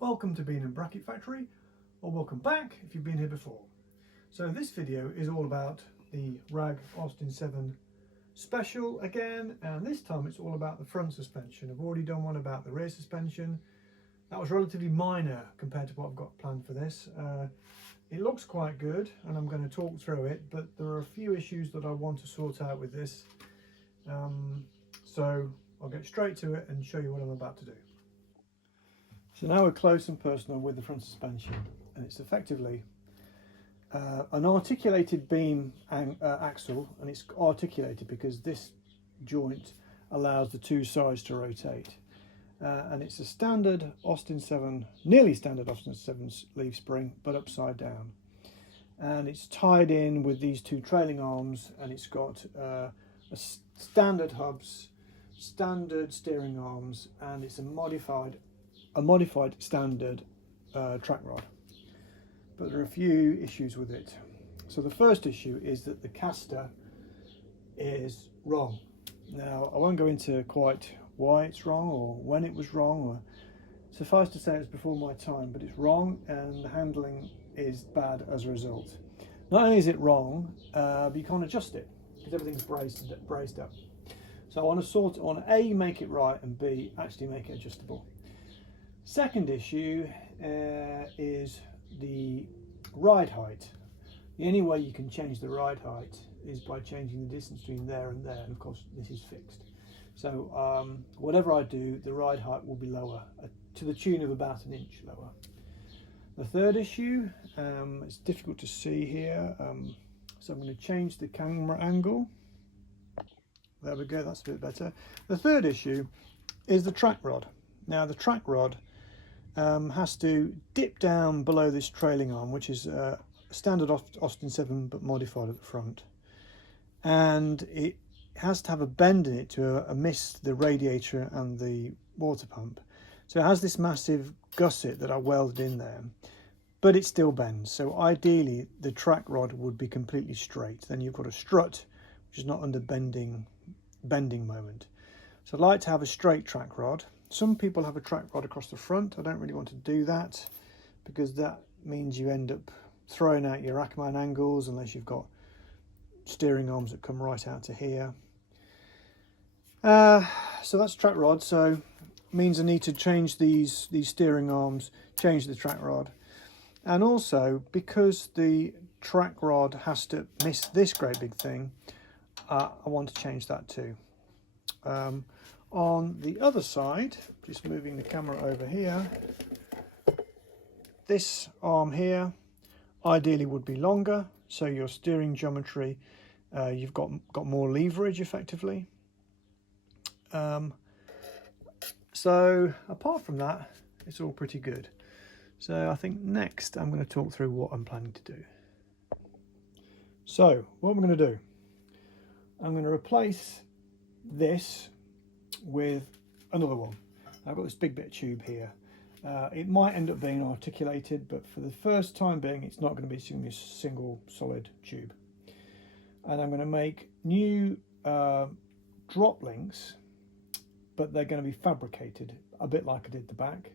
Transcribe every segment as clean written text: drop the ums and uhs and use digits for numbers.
Welcome to Bean and Bracket Factory, or welcome back if you've been here before. So this video is all about the Wragg Austin 7 Special again, and this time it's all about the front suspension. I've already done one about the rear suspension. That was relatively minor compared to what I've got planned for this. It looks quite good and I'm going to talk through it, but there are a few issues that I want to sort out with this. So I'll get straight to it and show you what I'm about to do. So now we're close and personal with the front suspension, and it's effectively an articulated beam axle, and it's articulated because this joint allows the two sides to rotate. And it's a standard Austin 7, nearly standard Austin 7 leaf spring, but upside down. And it's tied in with these two trailing arms, and it's got standard hubs, standard steering arms, and it's a modified standard track rod. But there are a few issues with it. So the first issue is that the caster is wrong. Now I won't go into quite why it's wrong or when it was wrong, or suffice to say it's before my time, but it's wrong and the handling is bad as a result. Not only is it wrong, but you can't adjust it because everything's braced up. So I want to A, make it right, and B, actually make it adjustable. Second issue is the ride height. The only way you can change the ride height is by changing the distance between there and there, and of course this is fixed. So whatever I do, the ride height will be lower, to the tune of about an inch lower. The third issue, it's difficult to see here, so I'm going to change the camera angle. There we go, that's a bit better. The third issue is the track rod. Now the track rod has to dip down below this trailing arm, which is standard Austin 7 but modified at the front, and it has to have a bend in it to miss the radiator and the water pump. So it has this massive gusset that I welded in there, but it still bends. So ideally the track rod would be completely straight. Then you've got a strut which is not under bending moment. So I'd like to have a straight track rod. Some people have a track rod across the front. I don't really want to do that because that means you end up throwing out your Rackman angles unless you've got steering arms that come right out to here. So that's track rod, so means I need to change these steering arms, change the track rod. And also, because the track rod has to miss this great big thing, I want to change that too. On the other side, just moving the camera over here, this arm here ideally would be longer, so your steering geometry, you've got more leverage effectively. So apart from that, it's all pretty good. So I think next I'm going to talk through what I'm planning to do. So what I'm going to do, I'm going to replace this with another one. I've got this big bit of tube here. It might end up being articulated, but for the first time being, it's not going to be a single solid tube. And I'm going to make new drop links, but they're going to be fabricated a bit like I did the back,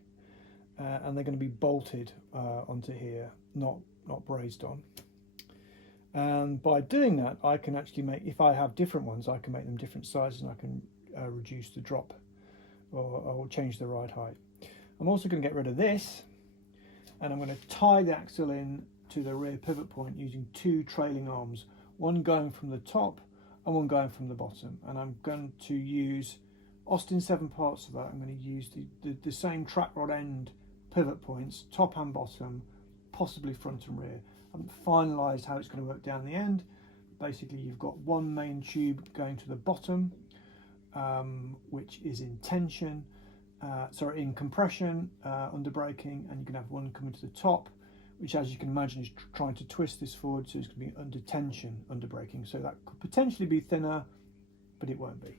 and they're going to be bolted onto here, not brazed on. And by doing that, I can actually make, if I have different ones, I can make them different sizes, and I can reduce the drop or change the ride height. I'm also going to get rid of this, and I'm going to tie the axle in to the rear pivot point using two trailing arms, one going from the top and one going from the bottom. And I'm going to use Austin 7 parts of that. I'm going to use the same track rod end pivot points, top and bottom, possibly front and rear. I haven't finalised how it's going to work down the end. Basically, you've got one main tube going to the bottom, which is in tension, in compression, under braking, and you can have one coming to the top, which, as you can imagine, is trying to twist this forward, so it's going to be under tension, under braking. So that could potentially be thinner, but it won't be.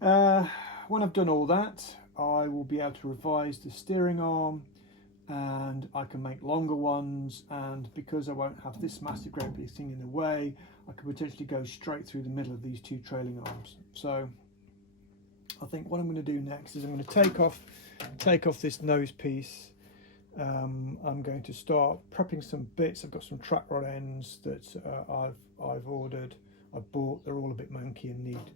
When I've done all that, I will be able to revise the steering arm, and I can make longer ones, and because I won't have this massive great big thing in the way, I could potentially go straight through the middle of these two trailing arms. So I think what I'm going to do next is I'm going to take off take off this nose piece. I'm going to start prepping some bits. I've got some track rod ends that I've ordered, I've bought. They're all a bit manky and need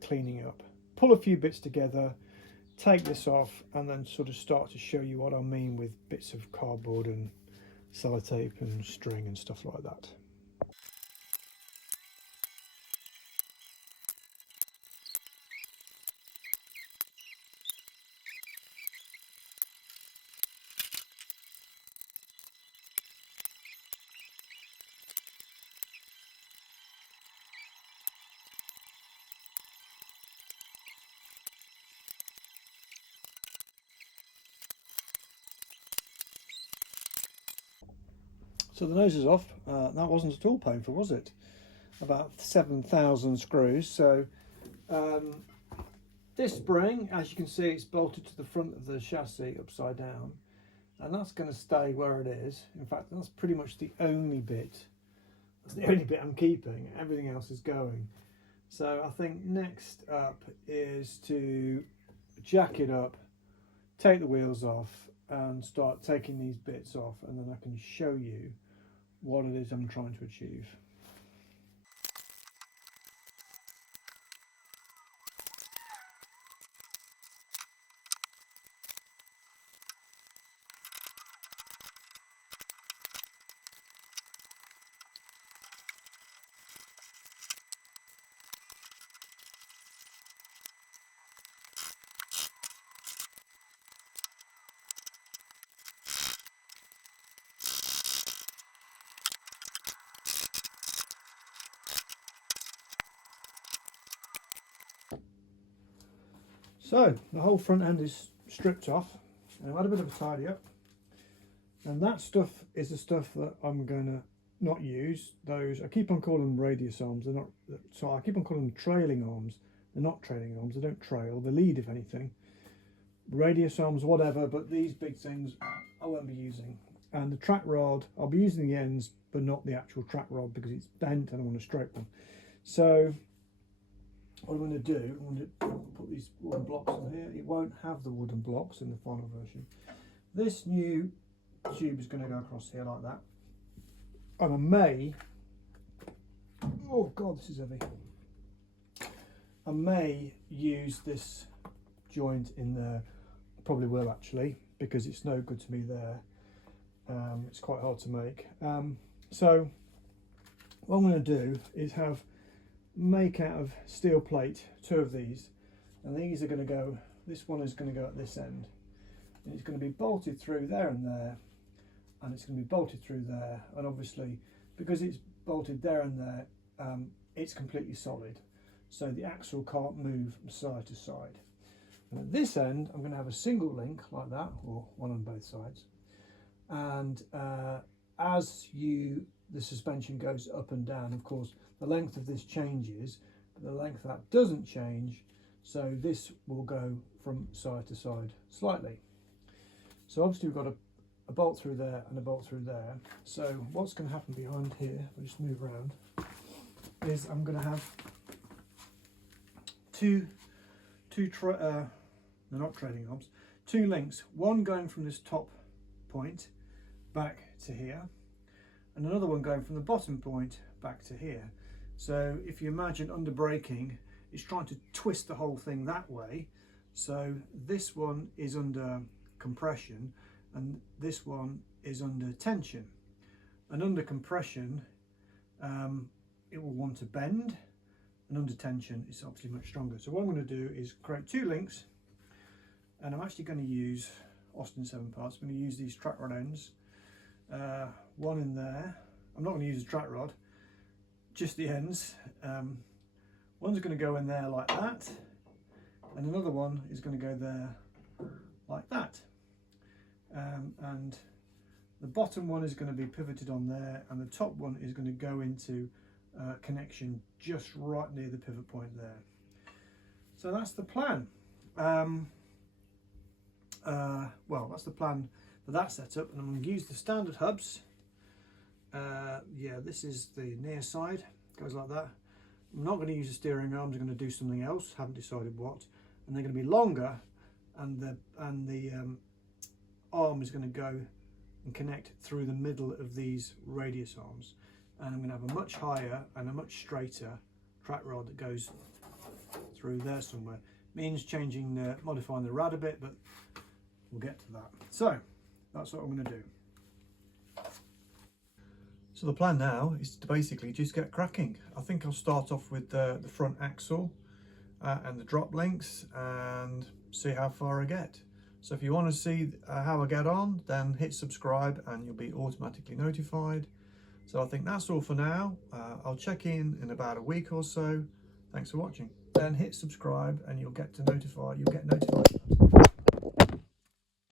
cleaning up. Pull a few bits together, take this off, and then sort of start to show you what I mean with bits of cardboard and sellotape and string and stuff like that. So the nose is off. That wasn't at all painful, was it? About 7,000 screws. So this spring, as you can see, it's bolted to the front of the chassis upside down, and that's going to stay where it is. In fact, that's pretty much the only bit. That's the only bit I'm keeping. Everything else is going. So I think next up is to jack it up, take the wheels off, and start taking these bits off, and then I can show you what it is I'm trying to achieve. So the whole front end is stripped off, and I've had a bit of a tidy up, and that stuff is the stuff that I'm going to not use. Those, I keep on calling them radius arms, they're not, so I keep on calling them trailing arms. They're not trailing arms, they don't trail, they lead if anything. Radius arms, whatever, but these big things I won't be using. And the track rod, I'll be using the ends but not the actual track rod because it's bent and I want to straighten them. So what I'm going to do, I'm going to put these wooden blocks on here. It won't have the wooden blocks in the final version. This new tube is going to go across here like that. And I may, oh god, this is heavy. I may use this joint in there. I probably will actually, because it's no good to me there. It's quite hard to make. So what I'm going to do is make out of steel plate 2 of these, and these are going to go, this one is going to go at this end, and it's going to be bolted through there and there, and it's going to be bolted through there, and obviously because it's bolted there and there, it's completely solid, so the axle can't move from side to side. And at this end I'm going to have a single link like that, or one on both sides, and as the suspension goes up and down, of course the length of this changes, but the length of that doesn't change, so this will go from side to side slightly. So obviously we've got a bolt through there and a bolt through there. So what's going to happen behind here, I'll just move around, is I'm going to have they're not trailing arms, 2 links, one going from this top point back to here, and another one going from the bottom point back to here. So if you imagine under braking, it's trying to twist the whole thing that way. So this one is under compression and this one is under tension. And under compression, it will want to bend, and under tension it's obviously much stronger. So what I'm going to do is create 2 links, and I'm actually going to use Austin 7 parts. I'm going to use these track rod ends, one in there. I'm not going to use a track rod, just the ends. One's going to go in there like that, and another one is going to go there like that. And the bottom one is going to be pivoted on there, and the top one is going to go into connection just right near the pivot point there. So that's the plan. Well, that's the plan for that setup, and I'm going to use the standard hubs. Yeah, this is the near side, goes like that. I'm not going to use the steering arms, I'm going to do something else, haven't decided what, and they're going to be longer and the arm is going to go and connect through the middle of these radius arms, and I'm going to have a much higher and a much straighter track rod that goes through there somewhere. Means changing, modifying the rad a bit, but we'll get to that. So that's what I'm going to do. So the plan now is to basically just get cracking. I think I'll start off with the front axle and the drop links and see how far I get. So if you want to see how I get on, then hit subscribe and you'll be automatically notified. So I think that's all for now. I'll check in about a week or so. Thanks for watching. Then hit subscribe and you'll get notified.